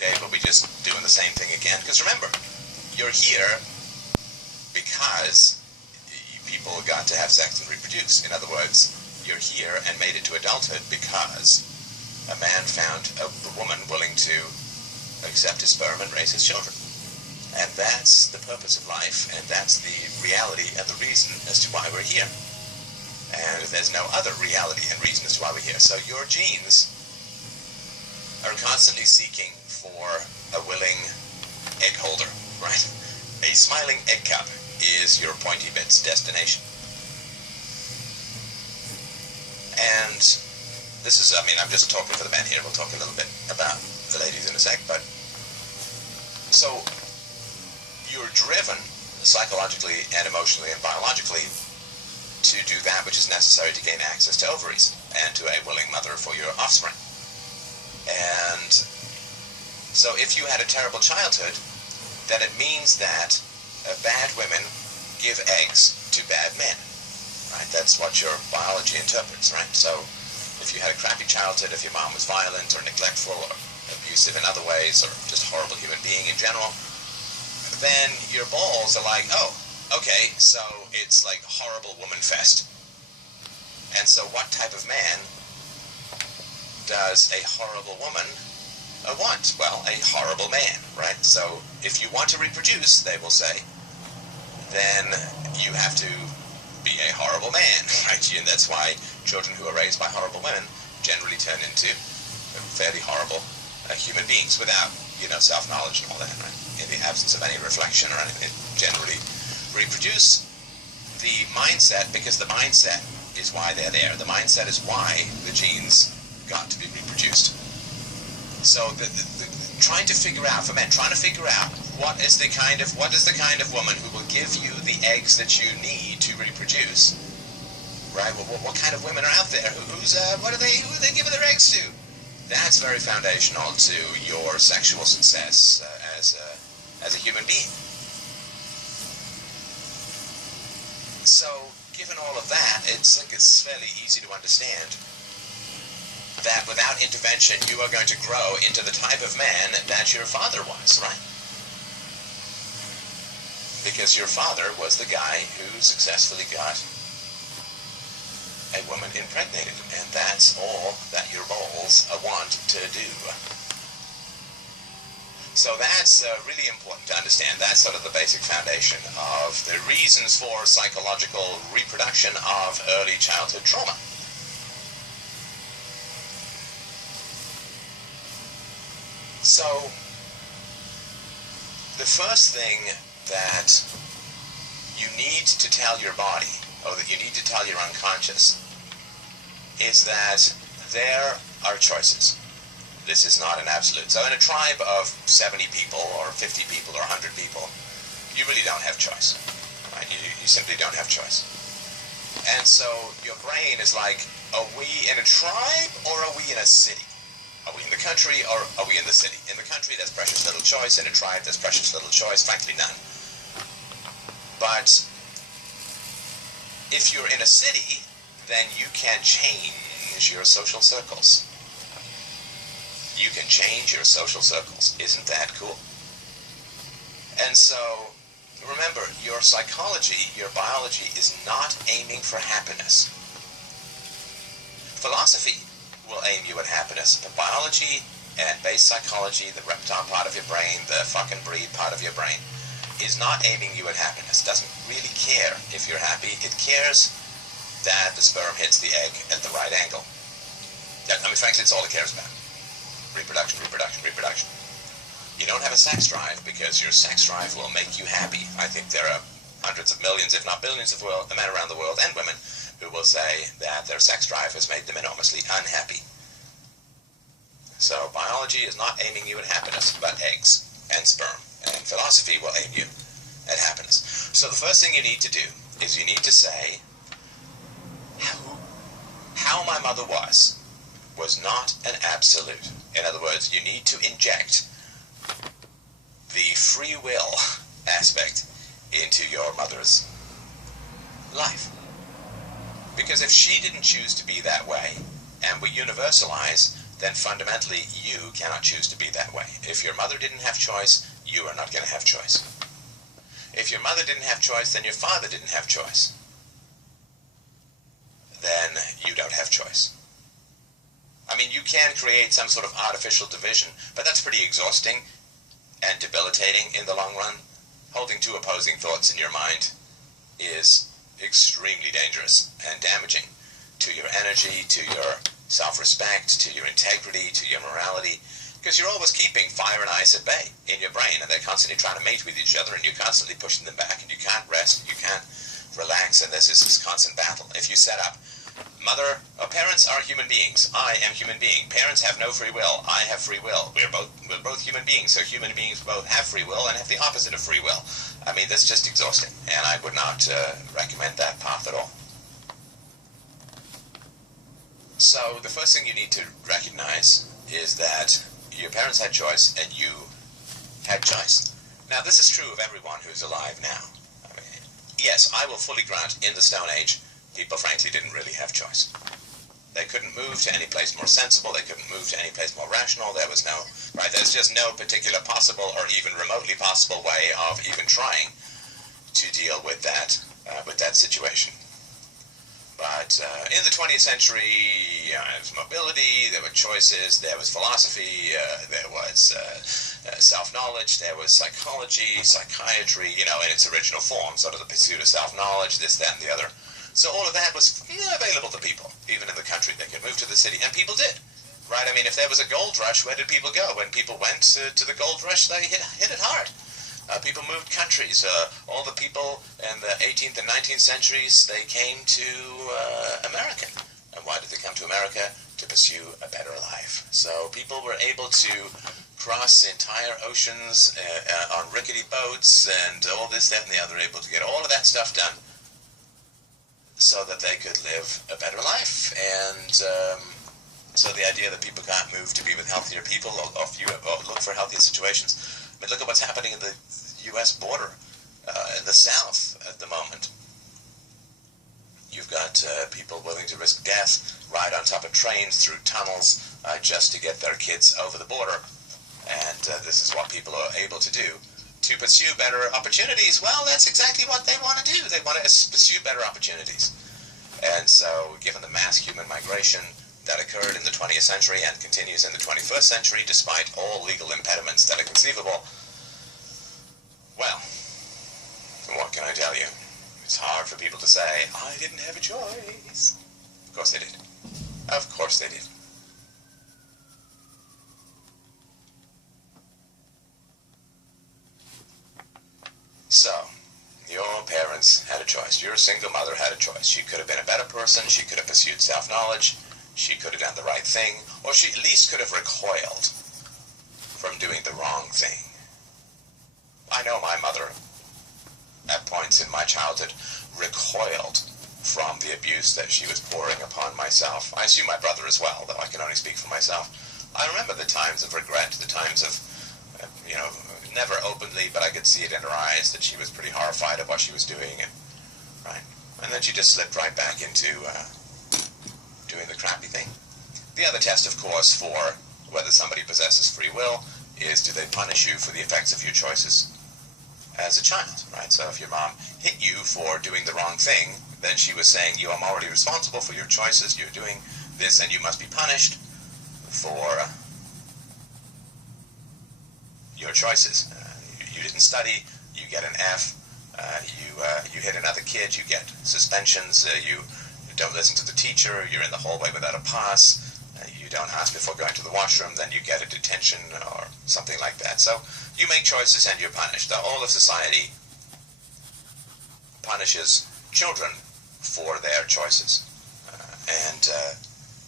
Dave will be just doing the same thing again. Because remember, you're here because people got to have sex and reproduce. In other words, you're here and made it to adulthood because a man found a woman willing to accept his sperm and raise his children. And that's the purpose of life, and that's the reality and the reason as to why we're here. And there's no other reality and reason as to why we're here. So your genes are constantly seeking for a willing egg holder, right? A smiling egg cup is your pointy bit's destination. And this is, I mean, I'm just talking for the men here. We'll talk a little bit about the ladies in a sec, but so you're driven psychologically and emotionally and biologically to do that which is necessary to gain access to ovaries and to a willing mother for your offspring. And so if you had a terrible childhood, then it means that bad women give eggs to bad men, right? That's what your biology interprets, right? So if you had a crappy childhood, if your mom was violent or neglectful or abusive in other ways or just a horrible human being in general, then your balls are like, oh, okay, so it's like horrible woman fest. And so what type of man does a horrible woman want? Well, a horrible man, right? So if you want to reproduce, they will say, then you have to be a horrible man, right? And that's why children who are raised by horrible women generally turn into fairly horrible human beings without, self-knowledge and all that, right? In the absence of any reflection or anything, generally reproduce the mindset, because the mindset is why they're there. The mindset is why the genes got to be reproduced. So trying to figure out, for men, trying to figure out what is the kind of woman who will give you the eggs that you need to reproduce, right? What kind of women are out there? Who are they giving their eggs to? That's very foundational to your sexual success as a human being. So, given all of that, it's fairly easy to understand that without intervention, you are going to grow into the type of man that your father was, right? Because your father was the guy who successfully got a woman impregnated, and that's all that your balls want to do. So that's really important to understand. That's sort of the basic foundation of the reasons for psychological reproduction of early childhood trauma. So, the first thing that you need to tell your body, or that you need to tell your unconscious, is that there are choices. This is not an absolute. So in a tribe of 70 people, or 50 people, or 100 people, you really don't have choice. Right? You simply don't have choice. And so your brain is like, are we in a tribe, or are we in a city? Are we in the country, or are we in the city? In the country, there's precious little choice. In a tribe, there's precious little choice. Frankly, none. But if you're in a city, then you can change your social circles. You can change your social circles. Isn't that cool? And so, remember, your psychology, your biology is not aiming for happiness. Philosophy will aim you at happiness, but biology and base psychology, the reptile part of your brain, the fucking breed part of your brain, is not aiming you at happiness. Doesn't really care if you're happy. It cares that the sperm hits the egg at the right angle. Frankly, it's all it cares about. Reproduction, reproduction, reproduction. You don't have a sex drive because your sex drive will make you happy. I think there are hundreds of millions, if not billions of men around the world, and women, who will say that their sex drive has made them enormously unhappy. So biology is not aiming you at happiness, but eggs and sperm. And philosophy will aim you at happiness. So the first thing you need to do is you need to say, how my mother was not an absolute. In other words, you need to inject the free will aspect into your mother's life. Because if she didn't choose to be that way, and we universalize then fundamentally you cannot choose to be that way. If your mother didn't have choice, you are not going to have choice. If your mother didn't have choice, then your father didn't have choice. Then you don't have choice. I mean, you can create some sort of artificial division, but that's pretty exhausting and debilitating in the long run. Holding two opposing thoughts in your mind is extremely dangerous and damaging to your energy, to your self-respect, to your integrity, to your morality, because you're always keeping fire and ice at bay in your brain, and they're constantly trying to mate with each other, and you're constantly pushing them back, and you can't rest, and you can't relax, and there's this constant battle. If you set up, parents are human beings. I am human being. Parents have no free will. I have free will. We're both human beings, so human beings both have free will and have the opposite of free will. I mean, that's just exhausting, and I would not recommend that path at all. So the first thing you need to recognize is that your parents had choice and you had choice. Now, this is true of everyone who's alive now. I mean, yes, I will fully grant in the Stone Age, people frankly didn't really have choice. They couldn't move to any place more sensible. They couldn't move to any place more rational. There's just no particular possible or even remotely possible way of even trying to deal with that situation. But in the 20th century, there was mobility, there were choices, there was philosophy, there was self-knowledge, there was psychology, psychiatry, in its original form, sort of the pursuit of self-knowledge, this, that, and the other. So all of that was available to people, even in the country. They could move to the city, and people did, right? I mean, if there was a gold rush, where did people go? When people went to the gold rush, they hit it hard. People moved countries. All the people in the 18th and 19th centuries, they came to America. And why did they come to America? To pursue a better life. So people were able to cross entire oceans on rickety boats and all this, that, and the other, able to get all of that stuff done so that they could live a better life. And so the idea that people can't move to be with healthier people or look for healthier situations. I mean, look at what's happening in the U.S. border in the South at the moment. You've got people willing to risk death, ride on top of trains through tunnels just to get their kids over the border. And this is what people are able to do. To pursue better opportunities, well, that's exactly what they want to do. They want to pursue better opportunities. And so, given the mass human migration that occurred in the 20th century and continues in the 21st century, despite all legal impediments that are conceivable, well, what can I tell you? It's hard for people to say, I didn't have a choice. Of course they did. Of course they did. So, your parents had a choice. Your single mother had a choice. She could have been a better person. She could have pursued self-knowledge. She could have done the right thing. Or she at least could have recoiled from doing the wrong thing. I know my mother, at points in my childhood, recoiled from the abuse that she was pouring upon myself. I assume my brother as well, though I can only speak for myself. I remember the times of regret, the times of, never openly, but I could see it in her eyes that she was pretty horrified of what she was doing, and then she just slipped right back into doing the crappy thing. The other test, of course, for whether somebody possesses free will is, do they punish you for the effects of your choices as a child, right? So if your mom hit you for doing the wrong thing, then she was saying, you are morally responsible for your choices, you're doing this, and you must be punished for your choices. You didn't study, you get an F. You hit another kid, you get suspensions. You don't listen to the teacher, you're in the hallway without a pass. You don't ask before going to the washroom, then you get a detention or something like that. So you make choices and you're punished. All of society punishes children for their choices.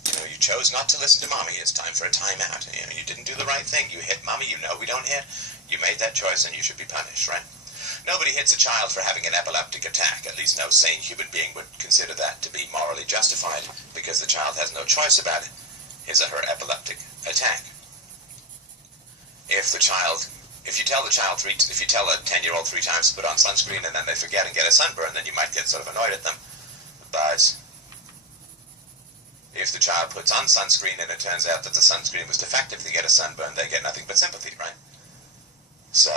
You chose not to listen to mommy. It's time for a timeout. You didn't do the right thing. You hit mommy. We don't hit. You made that choice and you should be punished, right? Nobody hits a child for having an epileptic attack. At least no sane human being would consider that to be morally justified because the child has no choice about his or her epileptic attack. If you tell a 10-year-old 3 times to put on sunscreen and then they forget and get a sunburn, then you might get sort of annoyed at them. But If the child puts on sunscreen and it turns out that the sunscreen was defective, they get a sunburn, they get nothing but sympathy, right? So,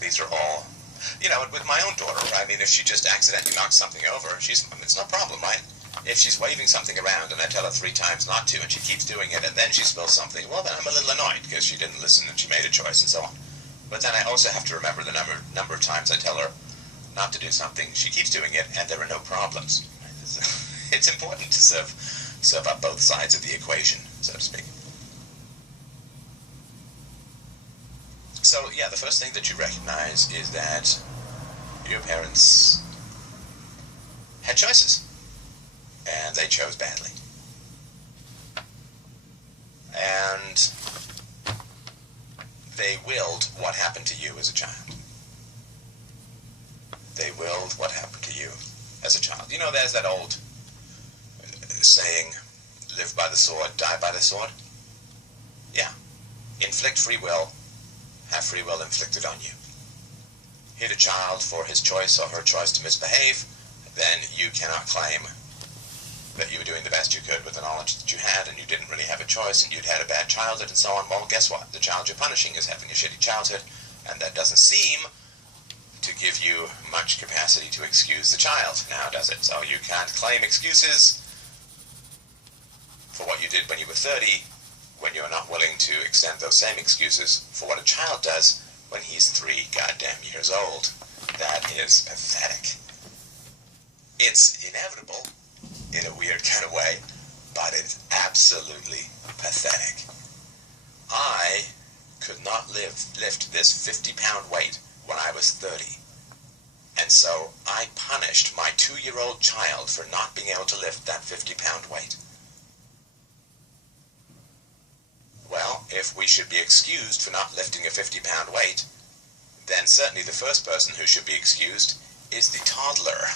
these are all, with my own daughter, I mean, if she just accidentally knocks something over, it's no problem, right? If she's waving something around and I tell her 3 times not to and she keeps doing it and then she spills something, well, then I'm a little annoyed because she didn't listen and she made a choice and so on. But then I also have to remember the number of times I tell her not to do something, she keeps doing it, and there are no problems. It's important to serve up both sides of the equation, so to speak. So, yeah, the first thing that you recognize is that your parents had choices, and they chose badly. And they willed what happened to you as a child. They willed what happened to you as a child. There's that old saying, live by the sword, die by the sword. Yeah. Inflict free will, have free will inflicted on you. Hit a child for his choice or her choice to misbehave, then you cannot claim that you were doing the best you could with the knowledge that you had and you didn't really have a choice and you'd had a bad childhood and so on. Well, guess what? The child you're punishing is having a shitty childhood, and that doesn't seem to give you much capacity to excuse the child now, does it? So you can't claim excuses for what you did when you were 30 when you're not willing to extend those same excuses for what a child does when he's 3 goddamn years old. That is pathetic. It's inevitable in a weird kind of way, but it's absolutely pathetic. I could not lift this 50-pound weight when I was 30. And so I punished my 2-year-old child for not being able to lift that 50-pound weight. Well, if we should be excused for not lifting a 50-pound weight, then certainly the first person who should be excused is the toddler,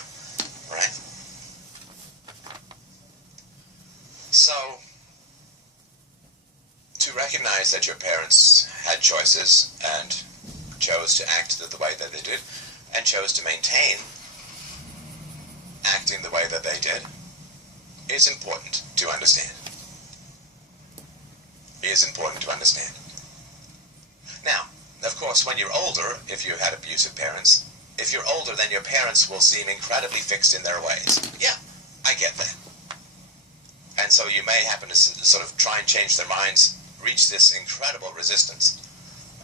right? So, to recognize that your parents had choices and chose to act the way that they did, and chose to maintain acting the way that they did, is important to understand. Is important to understand. Now, of course, when you're older, if you had abusive parents, if you're older, then your parents will seem incredibly fixed in their ways. Yeah, I get that. And so you may happen to sort of try and change their minds, reach this incredible resistance,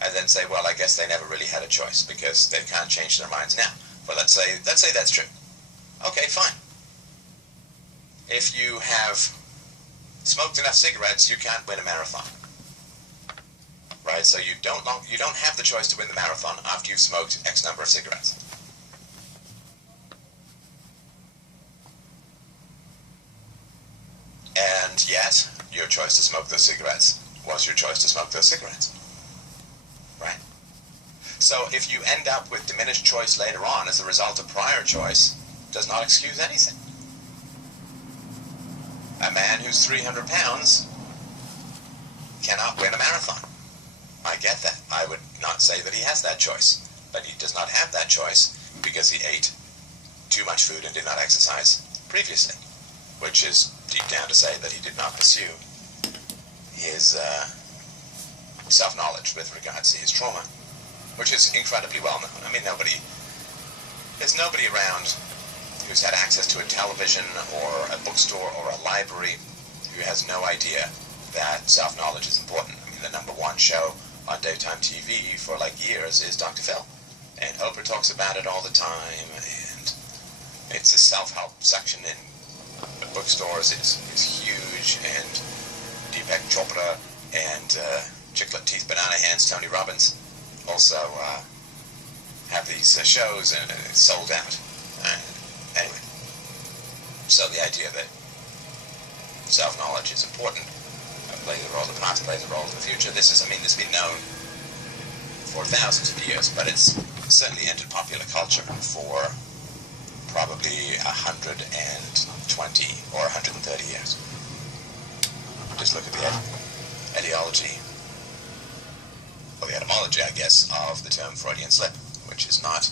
and then say, well, I guess they never really had a choice because they can't change their minds now. Well, let's say that's true. Okay, fine. If you have smoked enough cigarettes, you can't win a marathon. Right? So you don't have the choice to win the marathon after you've smoked X number of cigarettes. And yet, your choice to smoke those cigarettes was your choice to smoke those cigarettes. Right? So if you end up with diminished choice later on as a result of prior choice, does not excuse anything. A man who's 300 pounds cannot win a marathon. I get that. I would not say that he has that choice. But he does not have that choice because he ate too much food and did not exercise previously, which is deep down to say that he did not pursue his self-knowledge with regards to his trauma, which is incredibly well known. I mean, there's nobody around who's had access to a television or a bookstore or a library who has no idea that self-knowledge is important. I mean, the #1 show on daytime TV for like years is Dr. Phil. And Oprah talks about it all the time, and it's a self-help section in bookstores is huge, and Deepak Chopra and Chiclet Teeth Banana Hands Tony Robbins also have these shows, and it's sold out. Anyway, so the idea that self-knowledge is important, plays a role in the past, plays a role in the future. This has been known for thousands of years, but it's certainly entered popular culture for probably 120 or 130 years. Just look at the etiology, or the etymology, I guess, of the term Freudian slip, which is not